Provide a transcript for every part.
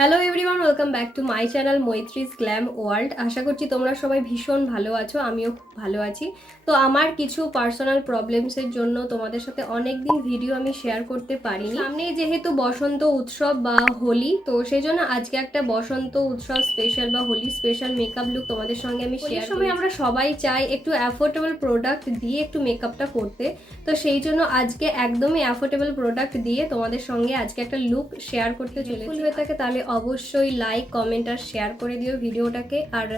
Hello everyone, welcome back to my channel Maitri's glam world. আশা করছি তোমরা সবাই ভীষণ ভালো আছো, আমিও খুব ভালো আছি। তো আমার কিছু পার্সোনাল প্রবলেমসের জন্য তোমাদের সাথে অনেক দিন ভিডিও আমি শেয়ার করতে পারিনি। সামনে যেহেতু বসন্ত উৎসব বা হোলি, তো সেই জন্য আজকে একটা বসন্ত উৎসব স্পেশাল বা হোলি স্পেশাল মেকআপ লুক তোমাদের সঙ্গে আমি শেয়ার করি। সময় আমরা সবাই চাই একটু অ্যাফোর্ডেবল প্রোডাক্ট দিয়ে একটু মেকআপটা করতে, তো সেই জন্য আজকে একদমই অ্যাফোর্ডেবল প্রোডাক্ট দিয়ে তোমাদের সঙ্গে আজকে একটা লুক শেয়ার করতে চলেছি। হয়ে থাকে তাহলে অবশ্যই লাইক, কমেন্ট আর শেয়ার করে দিও ভিডিওটাকে। আর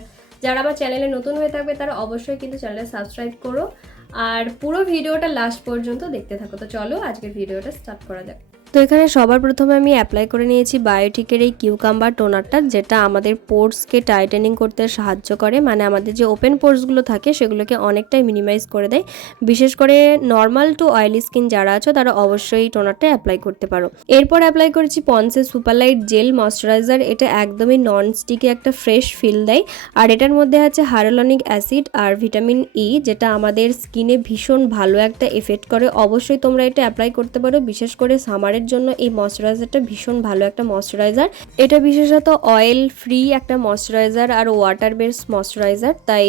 যারা আমার চ্যানেলে নতুন হয়ে থাকবে তারা অবশ্যই কিন্তু চ্যানেলে সাবস্ক্রাইব করো আর পুরো ভিডিওটা লাস্ট পর্যন্ত দেখতে থাকো। তো চলো আজকের ভিডিওটা স্টার্ট করা যাক। তো এখানে সবার প্রথমে আমি অ্যাপ্লাই করে নিয়েছি বায়োটিকের এই কিউকাম্বার টোনারটা, যেটা আমাদের পোর্সকে টাইটেনিং করতে সাহায্য করে, মানে আমাদের যে ওপেন পোর্সগুলো থাকে সেগুলোকে অনেকটাই মিনিমাইজ করে দেয়। বিশেষ করে নর্মাল টু অয়েলি স্কিন যারা আছো তারা অবশ্যই টোনারটা অ্যাপ্লাই করতে পারো। এরপর অ্যাপ্লাই করেছি পন্সের সুপারলাইট জেল ময়শ্চারাইজার। এটা একদমই নন স্টিকি একটা ফ্রেশ ফিল দেয়, আর এটার মধ্যে আছে হাইরোলনিক অ্যাসিড আর ভিটামিন ই, যেটা আমাদের স্কিনে ভীষণ ভালো একটা এফেক্ট করে। অবশ্যই তোমরা এটা অ্যাপ্লাই করতে পারো, বিশেষ করে সামারের জন্য এই ময়শ্চারাইজারটা ভীষণ ভালো একটা ময়শ্চারাইজার। এটা বিশেষত অয়েল ফ্রি একটা ময়শ্চারাইজার আর ওয়াটার বেস ময়শ্চারাইজার, তাই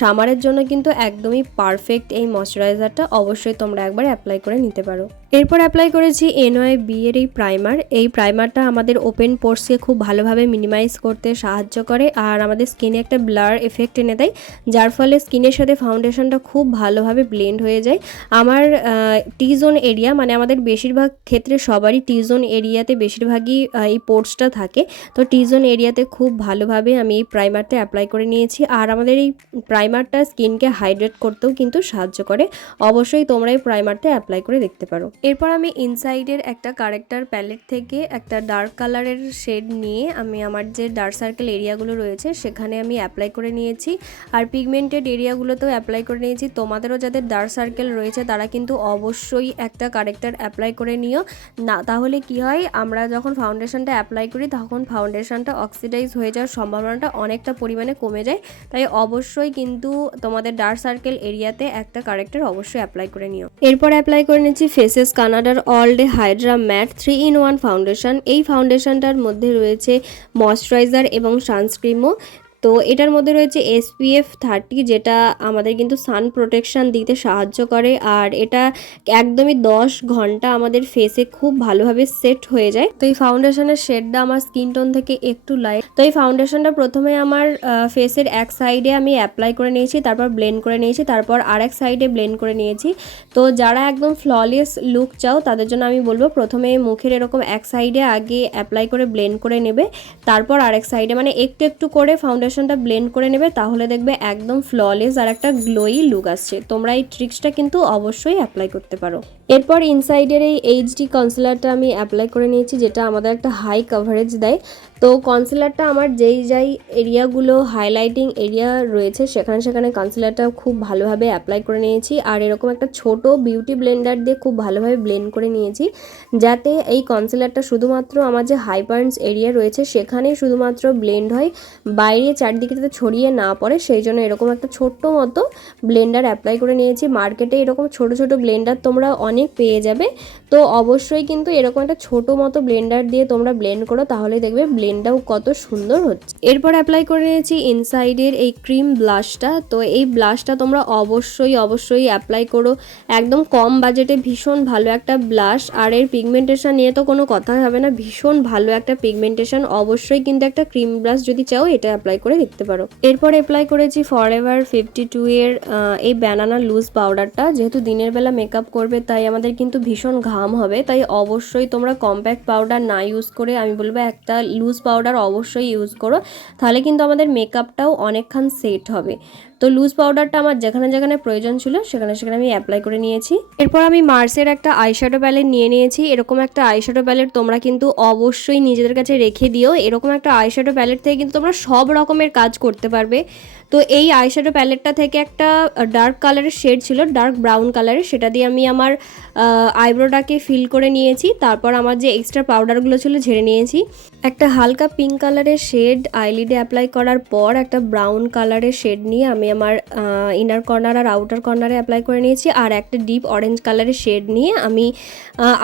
সামারের জন্য কিন্তু একদমই পারফেক্ট এই ময়শ্চারাইজারটা। অবশ্যই তোমরা একবার অ্যাপ্লাই করে নিতে পারো। এরপর অ্যাপ্লাই করেছি NYB এর এই প্রাইমার। এই প্রাইমারটা আমাদের ওপেন পোর্সকে খুব ভালোভাবে মিনিমাইজ করতে সাহায্য করে আর আমাদের স্কিনে একটা ব্লার এফেক্ট এনে দেয়, যার ফলে স্কিনের সাথে ফাউন্ডেশনটা খুব ভালোভাবে ব্লেন্ড হয়ে যায়। আমার টি জোন এরিয়া, মানে আমাদের বেশিরভাগ ক্ষেত্রে সবারই টি জোন এরিয়াতে বেশিরভাগই এই পোর্সটা থাকে, তো টি জোন এরিয়াতে খুব ভালোভাবে আমি এই প্রাইমারটা অ্যাপ্লাই করে নিয়েছি। আর আমাদের এই প্রাইমারটা স্কিনকে হাইড্রেট করতেও কিন্তু সাহায্য করে। অবশ্যই তোমরা এই প্রাইমারটা অ্যাপ্লাই করে দেখতে পারো। এরপর আমি ইনসাইডের একটা কারেক্টার প্যালেট থেকে একটা ডার্ক কালারের শেড নিয়ে আমি আমার যে ডার্ক সার্কেল এরিয়াগুলো রয়েছে সেখানে আমি অ্যাপ্লাই করে নিয়েছি, আর পিগমেন্টেড এরিয়াগুলোতেও অ্যাপ্লাই করে নিয়েছি। তোমাদেরও যাদের ডার্ক সার্কেল রয়েছে তারা কিন্তু অবশ্যই একটা কারেক্টার অ্যাপ্লাই করে নিও, না তাহলে কি হয়, আমরা যখন ফাউন্ডেশনটা অ্যাপ্লাই করি তখন ফাউন্ডেশনটা অক্সিডাইজ হয়ে যাওয়ার সম্ভাবনাটা অনেকটা পরিমাণে কমে যায়। তাই অবশ্যই কিন্তু তোমাদের ডার্ক সার্কেল এরিয়াতে একটা কারেক্টার অবশ্যই অ্যাপ্লাই করে নিও। এরপর অ্যাপ্লাই করে নিচ্ছি ফেসেস কানাডার all day hydra matte 3-in-1 foundation. এই ফাউন্ডেশনটার মধ্যে রয়েছে ময়শ্চারাইজার এবং সানস্ক্রিমও। তো এটার মধ্যে রয়েছে SPF 30, যেটা আমাদের কিন্তু সান প্রোটেকশান দিতে সাহায্য করে, আর এটা একদমই 10 ঘন্টা আমাদের ফেসে খুব ভালোভাবে সেট হয়ে যায়। তো এই ফাউন্ডেশনের শেডটা আমার স্কিন টোন থেকে একটু লাইট। তো এই ফাউন্ডেশনটা প্রথমে আমার ফেসের এক সাইডে আমি অ্যাপ্লাই করে নিয়েছি, তারপর ব্লেন্ড করে নিয়েছি, তারপর আরেক সাইডে ব্লেন্ড করে নিয়েছি। তো যারা একদম ফ্ললেস লুক চাও তাদের জন্য আমি বলবো প্রথমে মুখের এরকম এক সাইডে আগে অ্যাপ্লাই করে ব্লেন্ড করে নেবে, তারপর আরেক সাইডে মানে একটু একটু করে ফাউন্ডেশনটা ব্লেন্ড করে নেবে, তাহলে দেখবে একদম ফ্ললেস আর একটা গ্লোই লুক আসছে। তোমরা এই ট্রিক্সটা কিন্তু অবশ্যই অ্যাপ্লাই করতে পারো। এরপর ইনসাইডের এই HD কনসিলারটা আমি অ্যাপ্লাই করে নিয়েছি, যেটা আমাদের একটা হাই কভারেজ দেয়। তো কনসিলারটা আমার যেই এরিয়াগুলো হাইলাইটিং এরিয়া রয়েছে সেখানে সেখানে কনসিলারটা খুব ভালোভাবে অ্যাপ্লাই করে নিয়েছি, আর এরকম একটা ছোট বিউটি ব্লেন্ডার দিয়ে খুব ভালোভাবে ব্লেন্ড করে নিয়েছি, যাতে এই কনসিলারটা শুধুমাত্র আমার যে হাই পয়েন্টস এরিয়া রয়েছে সেখানেই শুধুমাত্র ব্লেন্ড হয়, বাইরে চারদিকে যাতে ছড়িয়ে না পড়ে। সেই জন্য এরকম একটা ছোট্ট মতো ব্লেন্ডার অ্যাপ্লাই করে নিয়েছি। মার্কেটে এরকম ছোট ছোট ব্লেন্ডার তোমরা অনেক পেয়ে যাবে, তো অবশ্যই কিন্তু এরকম একটা ছোট মতো ব্লেন্ডার দিয়ে তোমরা ব্লেন্ড করো, তাহলে দেখবে ব্লেন্ডটাও কত সুন্দর হচ্ছে। এরপর অ্যাপ্লাই করে নিয়েছি ইনসাইডের এই ক্রিম ব্লাশটা। তো এই ব্লাশটা তোমরা অবশ্যই অ্যাপ্লাই করো, একদম কম বাজেটে ভীষণ ভালো একটা ব্লাশ, আর এর পিগমেন্টেশন নিয়ে তো কোনো কথা হবে না, ভীষণ ভালো একটা পিগমেন্টেশন। অবশ্যই কিন্তু একটা ক্রিম ব্লাশ যদি চাও এটা অ্যাপ্লাই করে দেখতে পারো। এরপর অ্যাপ্লাই করেছি ফরএভার 52 এর এই ব্যানানা লুজ পাউডারটা। যেহেতু দিনের বেলা মেকআপ করবে তাই আমাদের কিন্তু ভীষণ ঘাম হবে, তাই অবশ্যই তোমরা কম্প্যাক্ট পাউডার না ইউজ করে আমি বলবো একটা লুজ পাউডার অবশ্যই ইউজ করো, তাহলে কিন্তু আমাদের মেকআপটাও অনেকক্ষণ সেট হবে। তো লুজ পাউডারটা আমার যেখানে যেখানে প্রয়োজন ছিল সেখানে সেখানে আমি অ্যাপ্লাই করে নিয়েছি। এরপর আমি মার্সের একটা আইশ্যাডো প্যালেট নিয়ে নিয়েছি। এরকম একটা আইশ্যাডো প্যালেট তোমরা কিন্তু অবশ্যই নিজেদের কাছে রেখে দিও। এরকম একটা আইশ্যাডো প্যালেট থেকে কিন্তু তোমরা সব রকমের কাজ করতে পারবে। তো এই আইশ্যাডো প্যালেটটা থেকে একটা ডার্ক কালারের শেড ছিল, ডার্ক ব্রাউন কালারের, সেটা দিয়ে আমি আমার আইব্রোটাকে ফিল করে নিয়েছি। তারপর আমার যে এক্সট্রা পাউডারগুলো ছিল ঝেড়ে নিয়েছি। একটা হালকা পিঙ্ক কালারের শেড আইলিডে অ্যাপ্লাই করার পর একটা ব্রাউন কালারের শেড নিয়ে আমি আমার ইনার কর্নার আর আউটার কর্নারে অ্যাপ্লাই করে নিয়েছি। আর একটা ডিপ অরেঞ্জ কালারের শেড নিয়ে আমি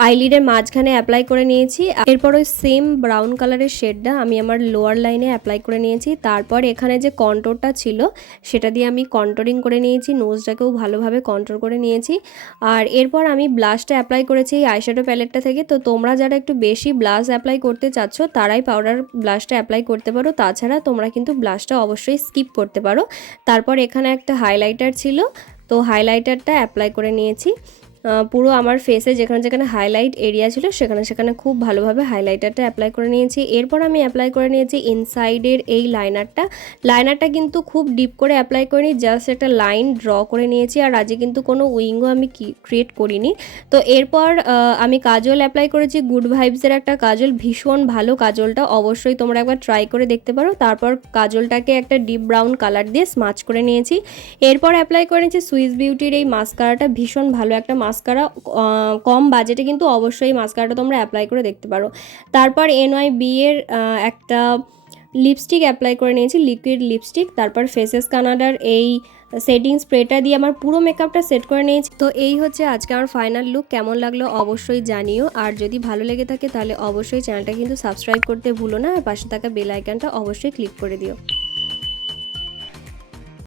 আইলিডের মাঝখানে অ্যাপ্লাই করে নিয়েছি। এরপর ওই সেম ব্রাউন কালারের শেডটা আমি আমার লোয়ার লাইনে অ্যাপ্লাই করে নিয়েছি। তারপর এখানে যে কন্ট্রোরটা ছিল সেটা দিয়ে আমি কন্ট্রোরিং করে নিয়েছি, নোজটাকেও ভালোভাবে কন্ট্রোল করে নিয়েছি। আর এরপর আমি ব্লাশটা অ্যাপ্লাই করেছি এই আইশ্যাডো প্যালেটটা থেকে। তো তোমরা যারা একটু বেশি ব্লাশ অ্যাপ্লাই করতে চাচ্ছ তারাই পাউডার ব্লাশটা অ্যাপ্লাই করতে পারো, তাছাড়া তোমরা কিন্তু ব্লাশটা অবশ্যই স্কিপ করতে পারো। তারপর এখানে একটা হাইলাইটার ছিল, তো হাইলাইটারটা অ্যাপ্লাই করে নিয়েছি পুরো আমার ফেসে যেখানে যেখানে হাইলাইট এরিয়া ছিল সেখানে সেখানে খুব ভালোভাবে হাইলাইটারটা অ্যাপ্লাই করে নিয়েছি। এরপর আমি অ্যাপ্লাই করে নিয়েছি ইনসাইডের এই লাইনারটা কিন্তু খুব ডিপ করে অ্যাপ্লাই করিনি, জাস্ট একটা লাইন ড্র করে নিয়েছি। আর আজকে কিন্তু কোনো উইংও আমি ক্রিয়েট করিনি। তো এরপর আমি কাজল অ্যাপ্লাই করেছি, গুড ভাইবসের একটা কাজল, ভীষণ ভালো কাজলটা, অবশ্যই তোমরা একবার ট্রাই করে দেখতে পারো। তারপর কাজলটাকে একটা ডিপ ব্রাউন কালার দিয়ে স্মাচ করে নিয়েছি। এরপর অ্যাপ্লাই করে নিয়েছি সুইস বিউটির এই মাস্কারাটা, ভীষণ ভালো একটা মাস্কারা, কম বাজেটে কিন্তু অবশ্যই মাস্কারাটা তোমরা অ্যাপ্লাই করে দেখতে পারো। তারপর NYB এর একটা লিপস্টিক অ্যাপ্লাই করে নিয়েছি, লিকুইড লিপস্টিক। তারপর ফেসেস কানাডার এই সেটিং স্প্রেটা দিয়ে আমার পুরো মেকআপটা সেট করে নিয়েছি। তো এই হচ্ছে আজকে আমার ফাইনাল লুক। কেমন লাগলো অবশ্যই জানিও, আর যদি ভালো লেগে থাকে তাহলে অবশ্যই চ্যানেলটা কিন্তু সাবস্ক্রাইব করতে ভুলো না, আর পাশে থাকা বেল আইকনটা অবশ্যই ক্লিক করে দিও।